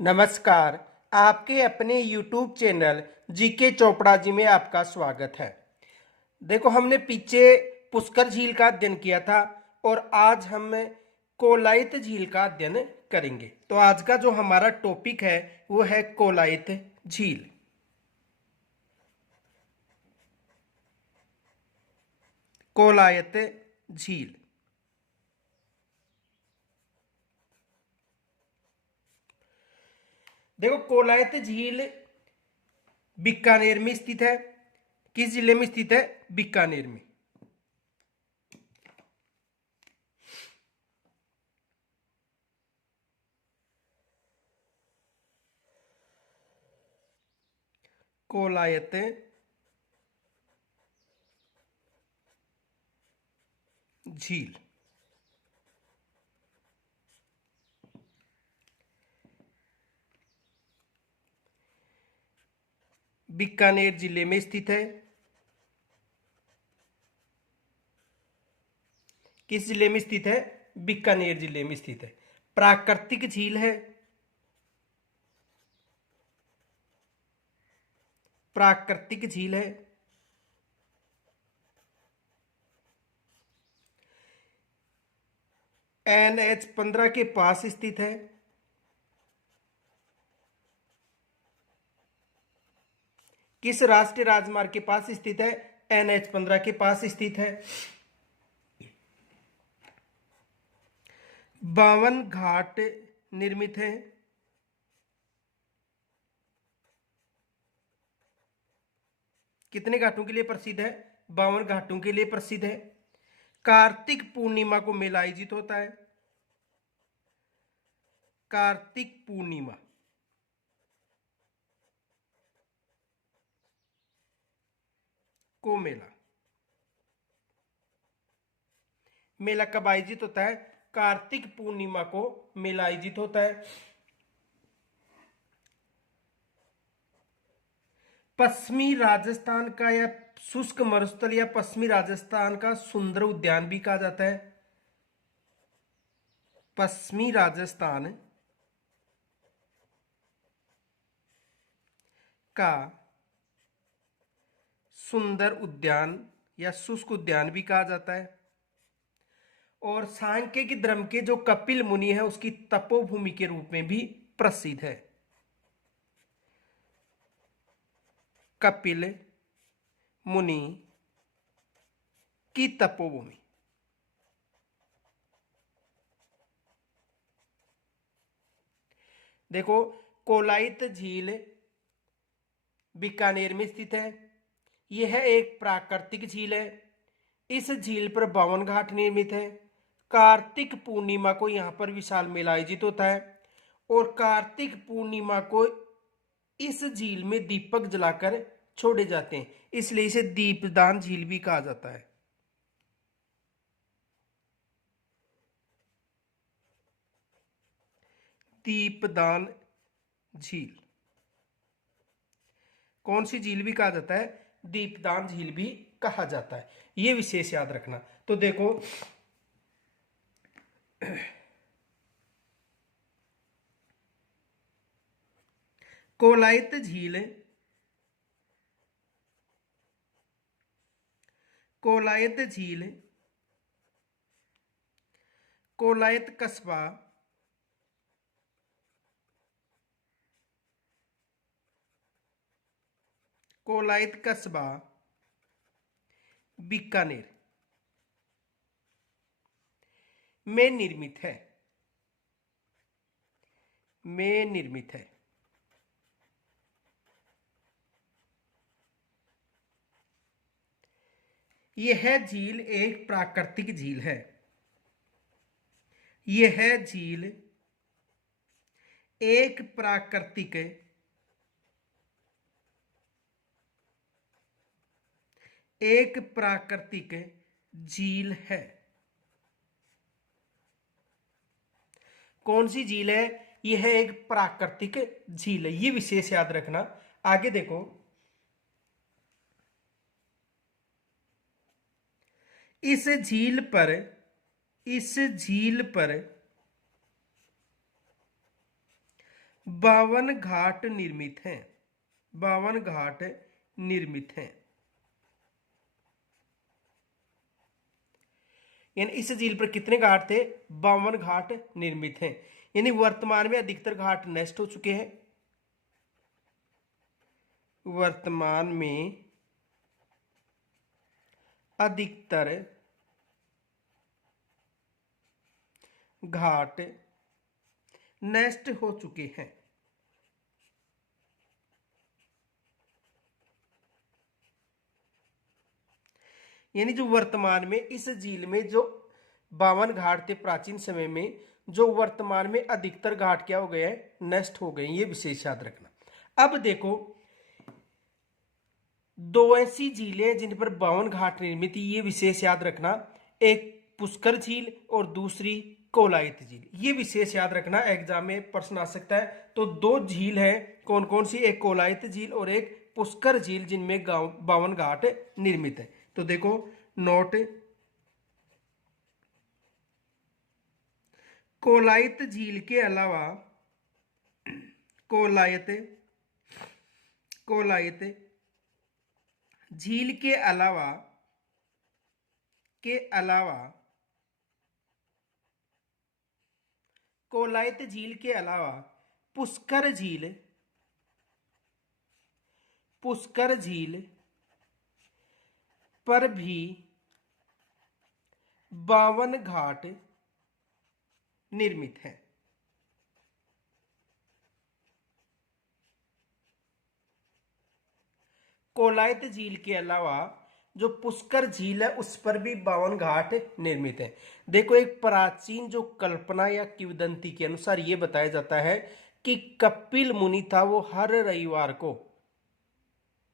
नमस्कार। आपके अपने YouTube channel GK Chopra ji में आपका स्वागत है। देखो, हमने पीछे पुष्कर झील का अध्ययन किया था और आज हम कोलायत झील का अध्ययन करेंगे। तो आज का जो हमारा टॉपिक है वो है कोलायत झील। कोलायत झील। देखो, कोलायत झील बीकानेर में स्थित है। किस जिले में स्थित है? बीकानेर में। कोलायत झील बीकानेर जिले में स्थित है। किस जिले में स्थित है? बीकानेर जिले में स्थित है। प्राकृतिक झील है। प्राकृतिक झील है। NH-15 के पास स्थित है। किस राष्ट्रीय राजमार्ग के पास स्थित है? NH-15 के पास स्थित है। 52 घाट निर्मित है। कितने घाटों के लिए प्रसिद्ध है? 52 घाटों के लिए प्रसिद्ध है। कार्तिक पूर्णिमा को मेला आयोजित होता है। कार्तिक पूर्णिमा को मेला कब आयोजित होता है? कार्तिक पूर्णिमा को मेला आयोजित होता है। पश्चिमी राजस्थान का या शुष्क मरुस्थल या पश्चिमी राजस्थान का सुंदर उद्यान भी कहा जाता है। पश्चिमी राजस्थान का सुंदर उद्यान या शुष्क उद्यान भी कहा जाता है। और सांख्यिकी धर्म के जो कपिल मुनि है उसकी तपोभूमि के रूप में भी प्रसिद्ध है। कपिल मुनि की तपोभूमि। देखो, कोलायत झील बीकानेर में स्थित है। यह एक प्राकृतिक झील है। इस झील पर 52 घाट निर्मित है। कार्तिक पूर्णिमा को यहाँ पर विशाल मेला आयोजित होता है और कार्तिक पूर्णिमा को इस झील में दीपक जलाकर छोड़े जाते हैं, इसलिए इसे दीपदान झील भी कहा जाता है। दीपदान झील। कौन सी झील भी कहा जाता है? दीपदान झील भी कहा जाता है। यह विशेष याद रखना। तो देखो, कोलायत झील, कोलायत झील, कोलायत कस्बा, कोलायत कस्बा बीकानेर में निर्मित है। में निर्मित है। यह झील एक प्राकृतिक झील है। यह झील एक प्राकृतिक झील है। कौन सी झील है? यह एक प्राकृतिक झील है। ये विशेष याद रखना। आगे देखो, इस झील पर 52 घाट निर्मित हैं। 52 घाट निर्मित हैं। यानी इस झील पर कितने घाट थे? 52 घाट निर्मित हैं। यानी वर्तमान में अधिकतर घाट नष्ट हो चुके हैं। वर्तमान में अधिकतर घाट नष्ट हो चुके हैं। यानी जो वर्तमान में इस झील में जो 52 घाट थे प्राचीन समय में, जो वर्तमान में अधिकतर घाट क्या हो गए हैं? नष्ट हो गए। ये विशेष याद रखना। अब देखो, दो ऐसी झीलें जिन पर 52 घाट निर्मित, ये विशेष याद रखना। एक पुष्कर झील और दूसरी कोलायत झील। ये विशेष याद रखना, एग्जाम में प्रश्न आ सकता है। तो दो झील है, कौन कौन सी? एक कोलायत झील और एक पुष्कर झील, जिनमें 52 घाट निर्मित है। तो देखो नोट, कोलायत झील के अलावा कोलायत झील के अलावा कोलायत झील के अलावा पुष्कर झील पर भी 52 घाट निर्मित है। कोलायत झील के अलावा जो पुष्कर झील है उस पर भी 52 घाट निर्मित है। देखो, एक प्राचीन जो कल्पना या किंवदंती के अनुसार यह बताया जाता है कि कपिल मुनि था, वो हर रविवार को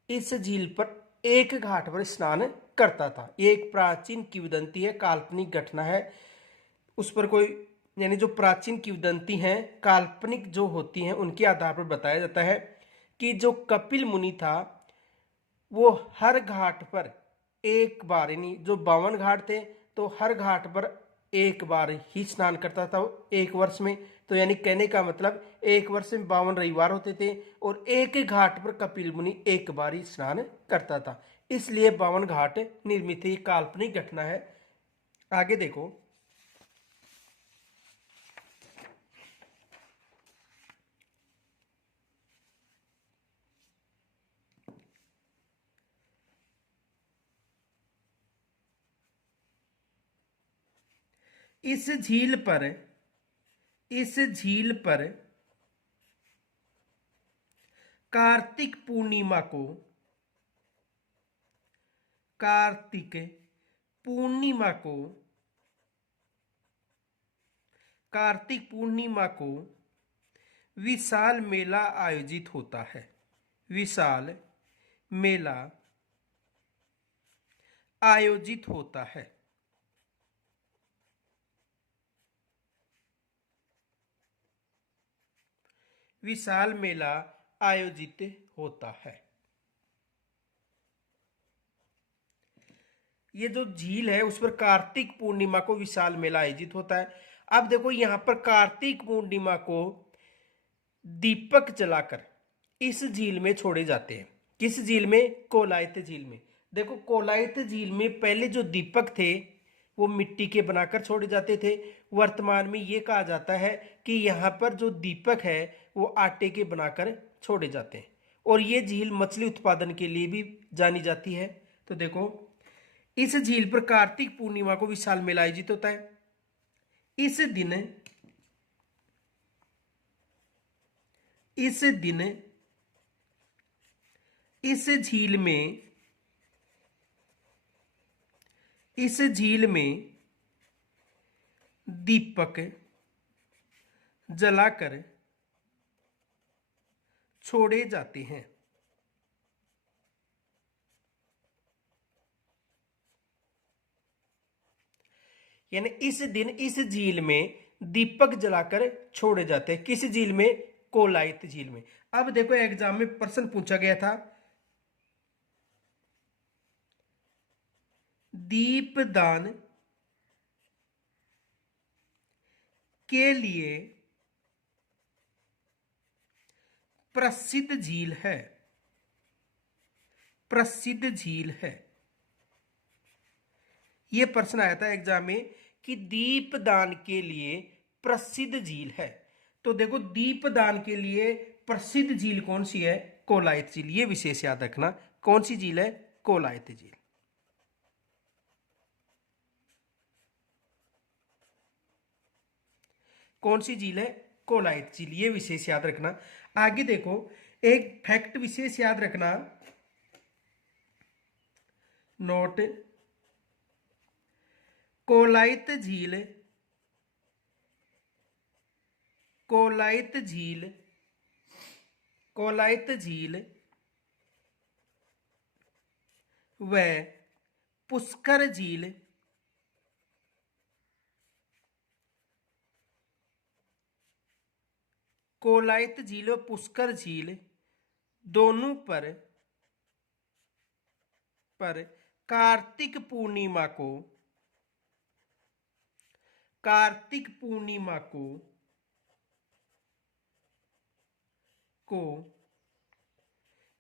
इस झील पर एक घाट पर स्नान करता था। ये एक प्राचीन किंवदंती है, काल्पनिक घटना है। उस पर कोई, यानी जो प्राचीन किंवदंती हैं काल्पनिक जो होती हैं, उनके आधार पर बताया जाता है कि जो कपिल मुनि था वो हर घाट पर एक बार, यानी जो 52 घाट थे तो हर घाट पर एक बार ही स्नान करता था एक वर्ष में। तो यानी कहने का मतलब एक वर्ष में 52 रविवार होते थे और एक घाट पर कपिल मुनि एक बार ही स्नान करता था, इसलिए 52 घाट निर्मित ही काल्पनिक घटना है। आगे देखो, इस झील पर कार्तिक पूर्णिमा को कार्तिक पूर्णिमा को विशाल मेला आयोजित होता है। विशाल मेला आयोजित होता है। विशाल मेला आयोजित होता है। ये जो झील है उस पर कार्तिक पूर्णिमा को विशाल मेला आयोजित होता है। अब देखो, यहां पर कार्तिक पूर्णिमा को दीपक जलाकर इस झील में छोड़े जाते हैं। किस झील में? कोलायत झील में। देखो, कोलायत झील में पहले जो दीपक थे वो मिट्टी के बनाकर छोड़े जाते थे। वर्तमान में ये कहा जाता है कि यहाँ पर जो दीपक है वो आटे के बनाकर छोड़े जाते हैं। और ये झील मछली उत्पादन के लिए भी जानी जाती है। तो देखो, इस झील पर कार्तिक पूर्णिमा को विशाल मेला आयोजित होता है। इस दिन इस झील में दीपक जलाकर छोड़े जाते हैं। यानी इस दिन इस झील में दीपक जलाकर छोड़े जाते हैं। किस झील में? कोलायत झील में। अब देखो, एग्जाम में प्रश्न पूछा गया था, दीपदान के लिए प्रसिद्ध झील है, प्रसिद्ध झील है। यह प्रश्न आया था एग्जाम में कि दीपदान के लिए प्रसिद्ध झील है। तो देखो दीपदान के लिए प्रसिद्ध झील कौन सी है? कोलायत झील। यह विशेष याद रखना, कौन सी झील है? कोलायत झील। कौन सी झील है? कोलायत झील। यह विशेष याद रखना। आगे देखो एक फैक्ट विशेष याद रखना, नोट, कोलायत झील, कोलायत झील, कोलायत झील व पुष्कर झील कोलायत झील और पुष्कर झील दोनों पर कार्तिक पूर्णिमा को, कार्तिक पूर्णिमा को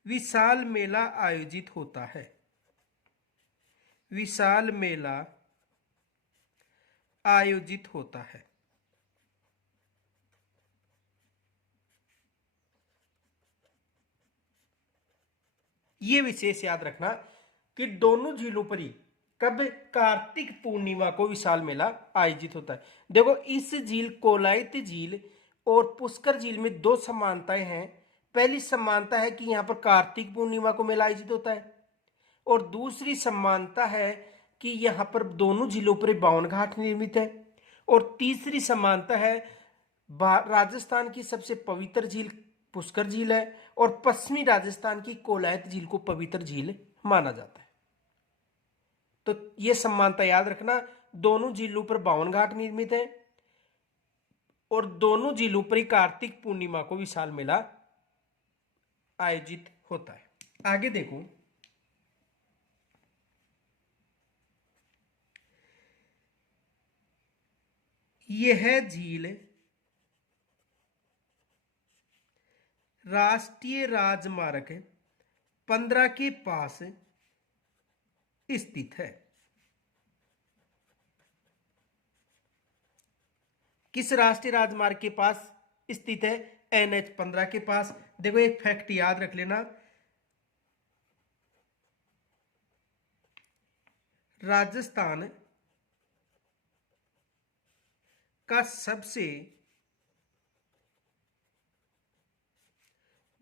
विशाल मेला आयोजित होता है, विशाल मेला आयोजित होता है। ये विशेष याद रखना कि दोनों झीलों पर ही कब? कार्तिक पूर्णिमा को विशाल मेला आयोजित होता है। देखो इस झील कोलायत झील और पुष्कर झील में दो समानताएं हैं। पहली समानता है कि यहां पर कार्तिक पूर्णिमा को मेला आयोजित होता है, और दूसरी समानता है कि यहां पर दोनों झीलों पर बावन घाट निर्मित है, और तीसरी समानता है राजस्थान की सबसे पवित्र झील पुष्कर झील है और पश्चिमी राजस्थान की कोलायत झील को पवित्र झील माना जाता है। तो यह समानता याद रखना, दोनों झीलों पर बावन घाट निर्मित है और दोनों झीलों पर कार्तिक पूर्णिमा को विशाल मेला आयोजित होता है। आगे देखो यह झील राष्ट्रीय राजमार्ग 15 के पास स्थित है। किस राष्ट्रीय राजमार्ग के पास स्थित है? NH 15 के पास। देखो एक फैक्ट याद रख लेना, राजस्थान का सबसे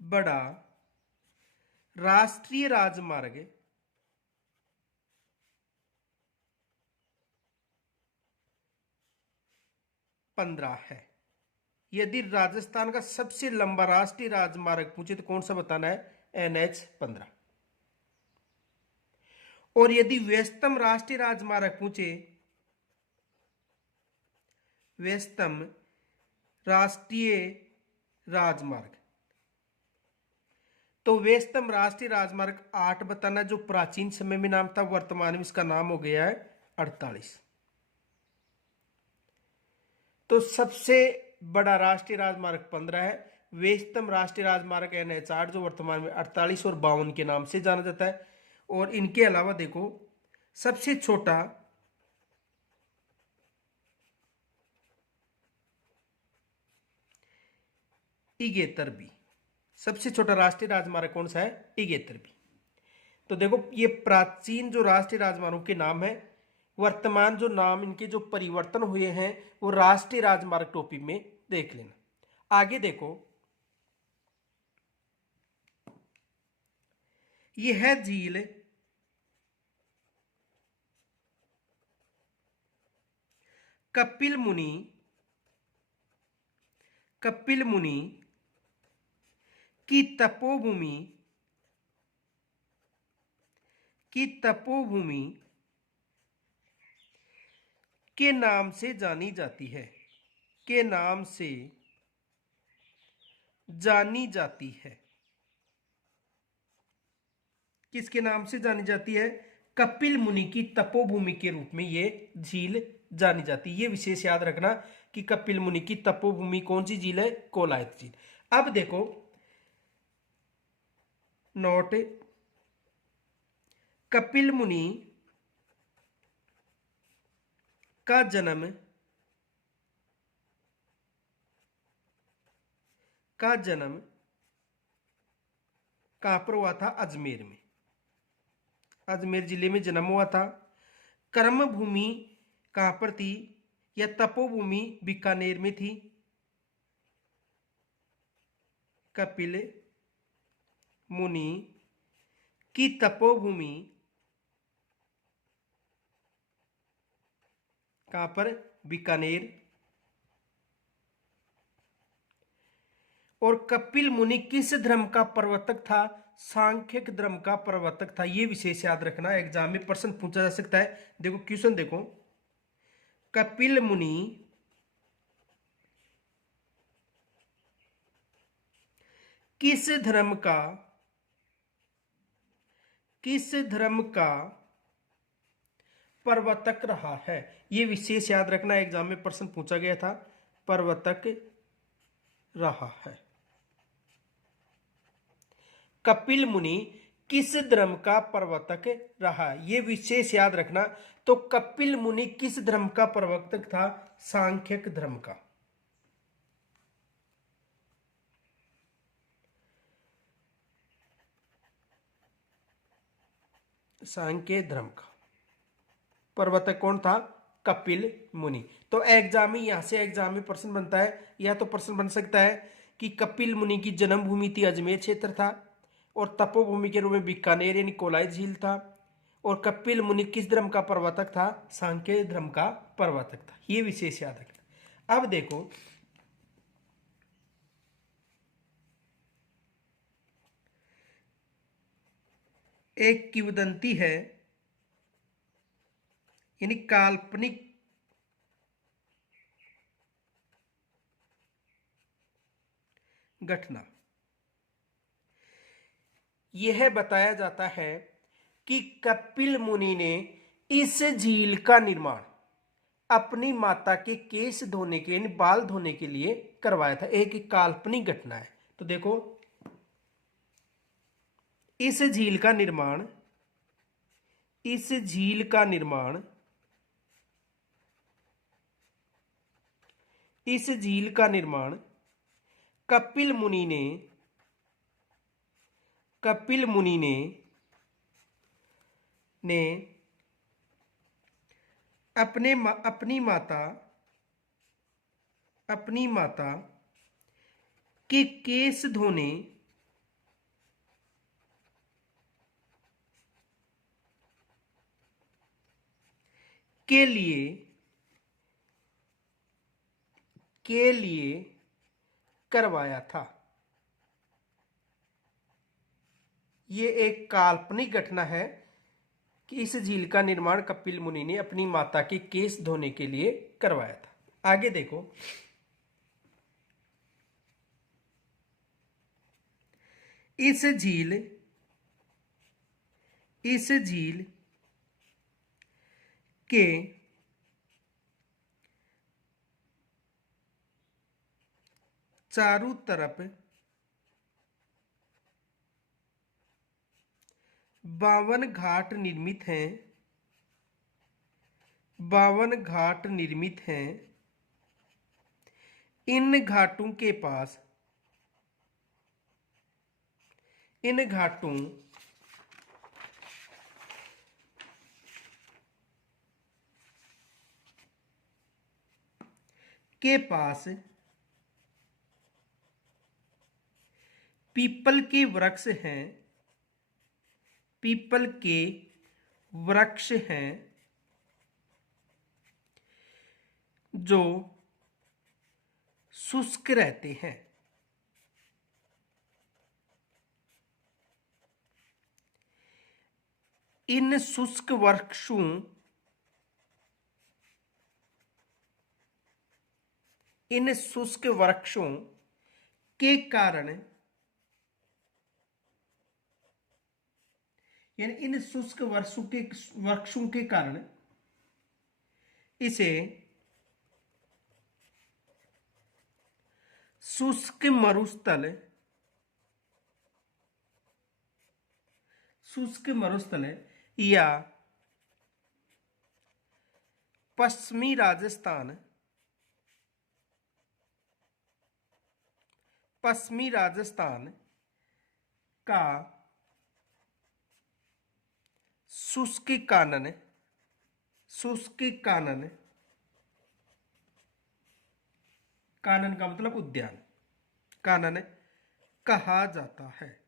बड़ा राष्ट्रीय राजमार्ग 15 है। यदि राजस्थान का सबसे लंबा राष्ट्रीय राजमार्ग पूछे तो कौन सा बताना है? NH 15। और यदि व्यस्तम राष्ट्रीय राजमार्ग पूछे, व्यस्तम राष्ट्रीय राजमार्ग, तो व्यस्तम राष्ट्रीय राजमार्ग 8 बताना, जो प्राचीन समय में नाम था, वर्तमान में इसका नाम हो गया है 48। तो सबसे बड़ा राष्ट्रीय राजमार्ग 15 है, व्यस्तम राष्ट्रीय राजमार्ग NH 8 जो वर्तमान में 48 और 52 के नाम से जाना जाता है। और इनके अलावा देखो सबसे छोटा इगेतरबी, सबसे छोटा राष्ट्रीय राजमार्ग कौन सा है? इगेतरबी। तो देखो ये प्राचीन जो राष्ट्रीय राजमार्गों के नाम है, वर्तमान जो नाम इनके जो परिवर्तन हुए हैं वो राष्ट्रीय राजमार्ग टोपी में देख लेना। आगे देखो यह झील कपिल मुनि, कपिल मुनि की तपोभूमि, की तपोभूमि के नाम से जानी जाती है, के नाम से जानी जाती है। किसके नाम से जानी जाती है? कपिल मुनि की तपोभूमि के रूप में ये झील जानी जाती है। ये विशेष याद रखना कि कपिल मुनि की तपोभूमि कौन सी झील है? कोलायत झील। अब देखो नोट कपिल मुनि का जन्म कहां पर हुआ था? अजमेर में। अजमेर जिले में जन्म हुआ था। कर्म भूमि कहां पर थी? या तपोभूमि बीकानेर में थी। कपिल मुनि की तपोभूमि कहां पर? बीकानेर। और कपिल मुनि किस धर्म का प्रवर्तक था? सांख्यिक धर्म का प्रवर्तक था। यह विशेष याद रखना, एग्जाम में प्रश्न पूछा जा सकता है। देखो क्वेश्चन देखो, कपिल मुनि किस धर्म का प्रवर्तक रहा है? यह विशेष याद रखना, एग्जाम में प्रश्न पूछा गया था। प्रवर्तक रहा है। कपिल मुनि किस धर्म का प्रवर्तक रहा? यह विशेष याद रखना। तो कपिल मुनि किस धर्म का प्रवर्तक था? सांख्यिक धर्म का। सांख्य धर्म का प्रवर्तक कौन था? कपिल मुनि। तो एग्जाम में यहां से एग्जाम में प्रश्न बनता है, या तो प्रश्न बन सकता है कि कपिल मुनि की जन्मभूमि थी अजमेर क्षेत्र था, और तपोभूमि के रूप में बीकानेर यानी कोलाई झील था, और कपिल मुनि किस धर्म का प्रवर्तक था? सांख्य धर्म का प्रवर्तक था। यह विशेष याद रखना। अब देखो, एक किंवदंती है यानी काल्पनिक घटना। यह बताया जाता है कि कपिल मुनि ने इस झील का निर्माण अपनी माता के केस धोने के यानी बाल धोने के लिए करवाया था। एक काल्पनिक घटना है। तो देखो, इस झील का निर्माण कपिल मुनि ने अपनी माता के केस धोने के लिए करवाया था। यह एक काल्पनिक घटना है कि इस झील का निर्माण कपिल मुनि ने अपनी माता के केस धोने के लिए करवाया था। आगे देखो, इस झील के चारों तरफ 52 घाट निर्मित हैं। इन घाटों के पास पीपल के वृक्ष हैं जो शुष्क रहते हैं। इन शुष्क वृक्षों के कारण यानी इन शुष्क वृक्षों के कारण इसे शुष्क मरुस्थल शुष्क मरुस्थल या पश्चिमी राजस्थान का शुष्क कानन कानन का मतलब उद्यान, कानन कहा जाता है।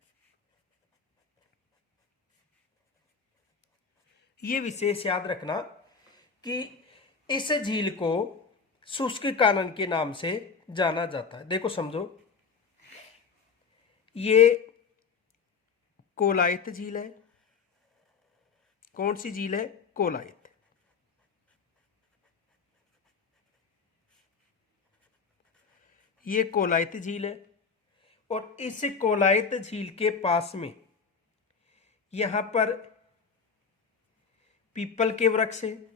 ये विशेष याद रखना कि इस झील को शुष्क कानन के नाम से जाना जाता है। देखो समझो, ये कोलायत झील है। कौन सी झील है? कोलायत। ये कोलायत झील है और इस कोलायत झील के पास में यहां पर पीपल के वृक्ष है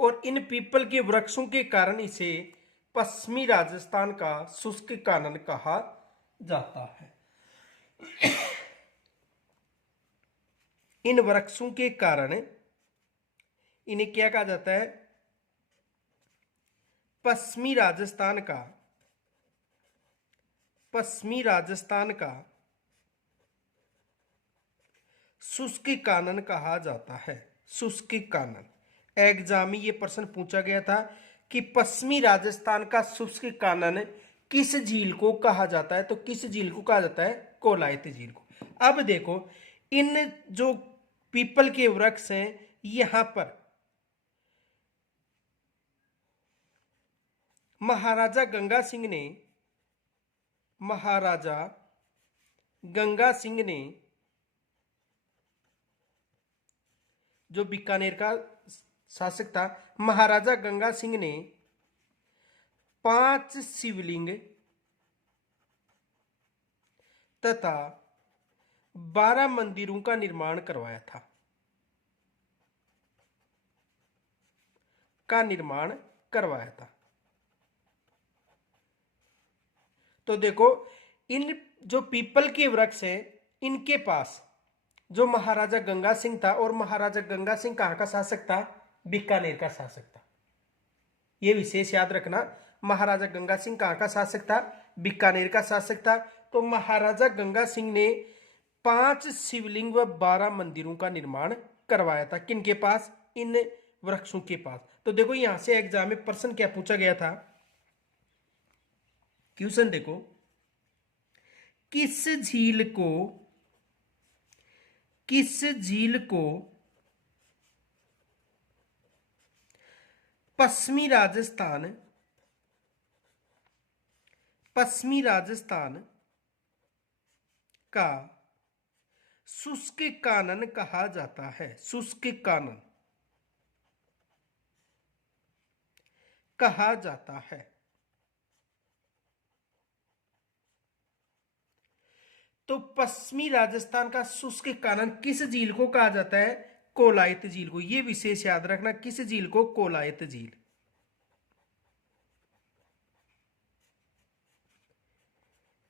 और इन पीपल के वृक्षों के कारण इसे पश्चिमी राजस्थान का शुष्क कानन कहा जाता है। इन वृक्षों के कारण इन्हें क्या कहा जाता है? पश्चिमी राजस्थान का शुष्क कानन कहा जाता है। शुष्क कानन एग्जाम में ये प्रश्न पूछा गया था कि पश्चिमी राजस्थान का शुष्क कानन किस झील को कहा जाता है? तो किस झील को कहा जाता है? कोलायत झील को। अब देखो, इन जो पीपल के वृक्ष हैं, यहां पर महाराजा गंगा सिंह ने जो बीकानेर का शासक था, महाराजा गंगा सिंह ने 5 शिवलिंग तथा 12 मंदिरों का निर्माण करवाया था। तो देखो, इन जो पीपल के वृक्ष हैं, इनके पास जो महाराजा गंगा सिंह था, और महाराजा गंगा सिंह कहां का शासक था? बीकानेर का शासक था। यह विशेष याद रखना, महाराजा गंगा सिंह कहां का शासक था? बीकानेर का शासक था। तो महाराजा गंगा सिंह ने 5 शिवलिंग व 12 मंदिरों का निर्माण करवाया था। किनके पास? इन वृक्षों के पास। तो देखो, यहां से एग्जाम में प्रश्न क्या पूछा गया था? क्वेश्चन देखो, किस झील को पश्चिमी राजस्थान का शुष्क कानन कहा जाता है? शुष्क कानन कहा जाता है। तो पश्चिमी राजस्थान का शुष्क कानन किस झील को कहा जाता है? कोलायत झील को। यह विशेष याद रखना, किस झील को? कोलायत झील।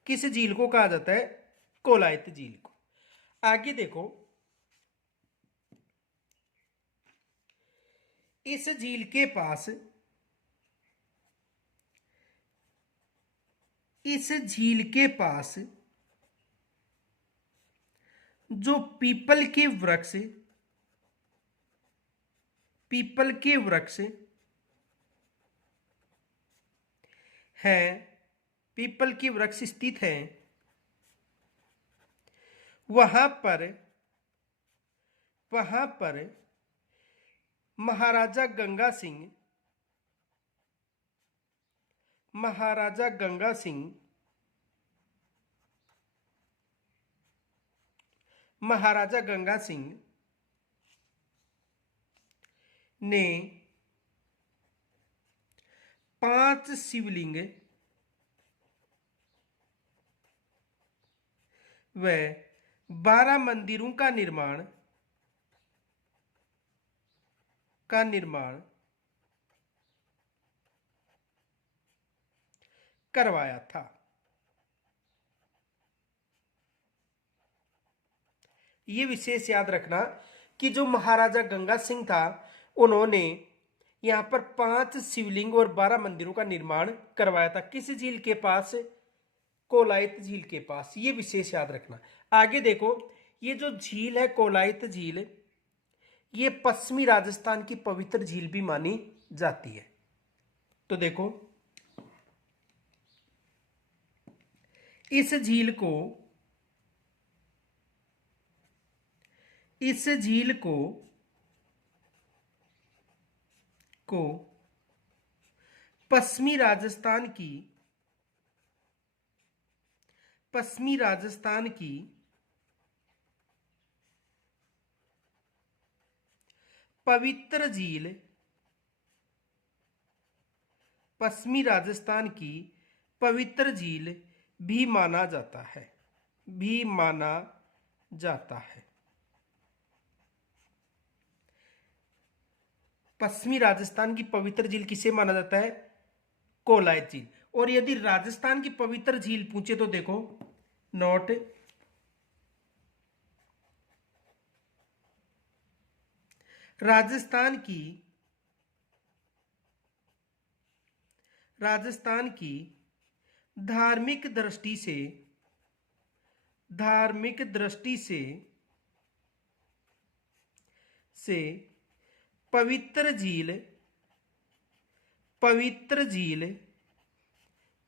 किस झील को कहा जाता है? कोलायत झील को। आगे देखो, इस झील के पास जो पीपल के वृक्ष हैं, पीपल के वृक्ष स्थित हैं, वहां पर महाराजा गंगा सिंह ने 5 शिवलिंग व 12 मंदिरों का निर्माण करवाया था। ये विशेष याद रखना कि जो महाराजा गंगा सिंह था उन्होंने यहाँ पर 5 शिवलिंग और 12 मंदिरों का निर्माण करवाया था। किस झील के पास? कोलायत झील के पास। ये विशेष याद रखना। आगे देखो, ये जो झील है कोलायत झील, ये पश्चिमी राजस्थान की पवित्र झील भी मानी जाती है। तो देखो, इस झील को को पश्चिमी राजस्थान की पवित्र झील, पश्चिमी राजस्थान की पवित्र झील भी माना जाता है, भी माना जाता है। पश्चिमी राजस्थान की पवित्र झील किसे माना जाता है? कोलायत झील। और यदि राजस्थान की पवित्र झील पूछे तो देखो, नोट, राजस्थान की धार्मिक दृष्टि से पवित्र झील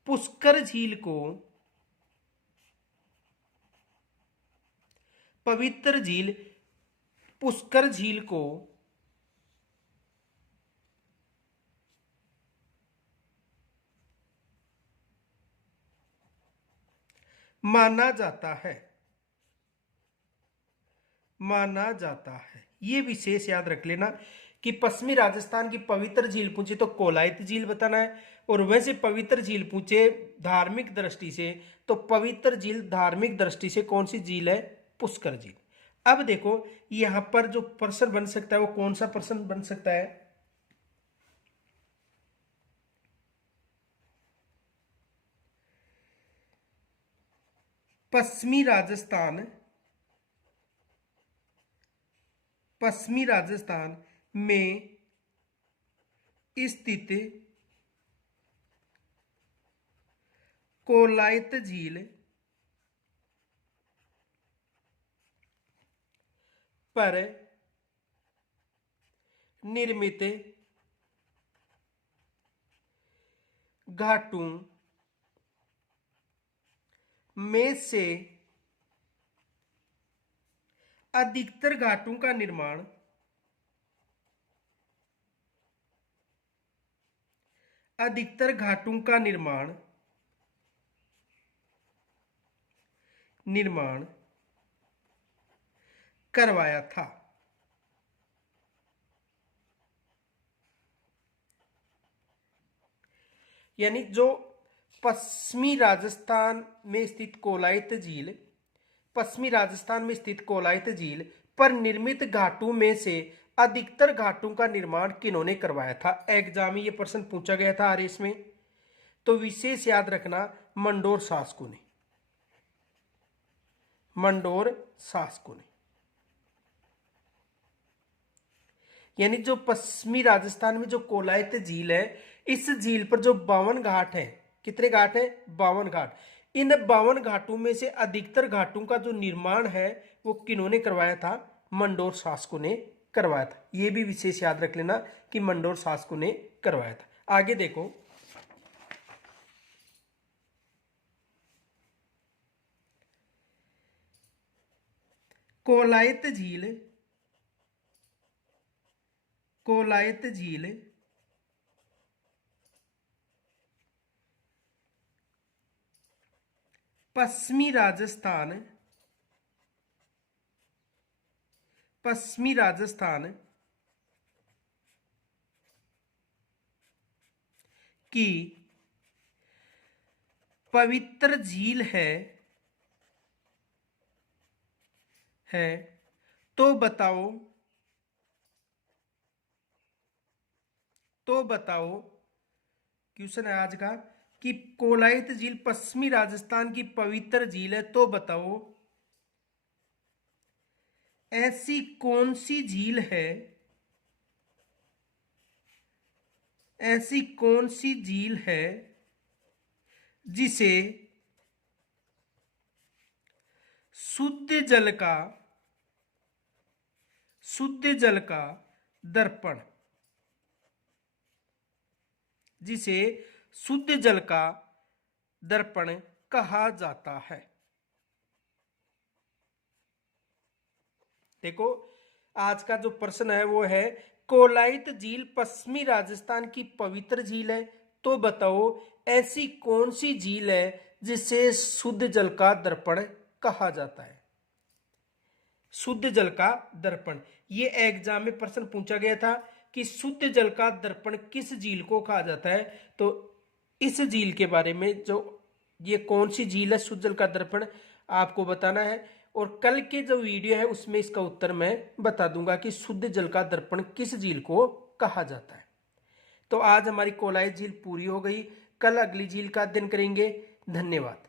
पुष्कर झील को पवित्र झील पुष्कर झील को माना जाता है। ये विशेष याद रख लेना कि पश्चिमी राजस्थान की पवित्र झील पूछे तो कोलायत झील बताना है, और वैसे पवित्र झील पूछे धार्मिक दृष्टि से तो पवित्र झील धार्मिक दृष्टि से कौन सी झील है? पुष्कर झील। अब देखो, यहां पर जो प्रश्न बन सकता है वो कौन सा प्रश्न बन सकता है? पश्चिमी राजस्थान में स्थित कोलायत झील पर निर्मित घाटों में से अधिकतर घाटों का निर्माण करवाया था। यानी जो पश्चिमी राजस्थान में स्थित कोलायत झील पर निर्मित घाटों में से अधिकतर घाटों का निर्माण किन्होंने करवाया था? एग्जाम में ये प्रश्न पूछा गया था आरएस में। तो विशेष याद रखना, मंडोर शासकों ने। यानी जो पश्चिमी राजस्थान में जो कोलायत झील है, इस झील पर जो 52 घाट हैं, कितने घाट हैं? 52 घाट। इन 52 घाटों में से अधिकतर घाटों का जो निर्माण है वो किन्होंने करवाया था? मंडोर शासकों ने करवाया था। ये भी विशेष याद रख लेना कि मंडोर शासकों ने करवाया था। आगे देखो, कोलायत झील पश्चिमी राजस्थान की पवित्र झील है तो बताओ क्वेश्चन है आज का कि कोलायत झील पश्चिमी राजस्थान की पवित्र झील है तो बताओ ऐसी कौन सी झील है, ऐसी कौन सी झील है जिसे शुद्ध जल का, शुद्ध जल का दर्पण, जिसे शुद्ध जल का दर्पण कहा जाता है। देखो आज का जो प्रश्न है वो है कोलायत झील पश्चिमी राजस्थान की पवित्र झील है, तो बताओ ऐसी कौन सी झील है जिसे शुद्ध जल का दर्पण कहा जाता है। शुद्ध जल का दर्पण, ये एग्जाम में प्रश्न पूछा गया था कि शुद्ध जल का दर्पण किस झील को कहा जाता है। तो इस झील के बारे में, जो ये कौन सी झील है शुद्ध जल का दर्पण, आपको बताना है। और कल के जो वीडियो है उसमें इसका उत्तर मैं बता दूंगा कि शुद्ध जल का दर्पण किस झील को कहा जाता है। तो आज हमारी कोलायत झील पूरी हो गई, कल अगली झील का अध्ययन करेंगे। धन्यवाद।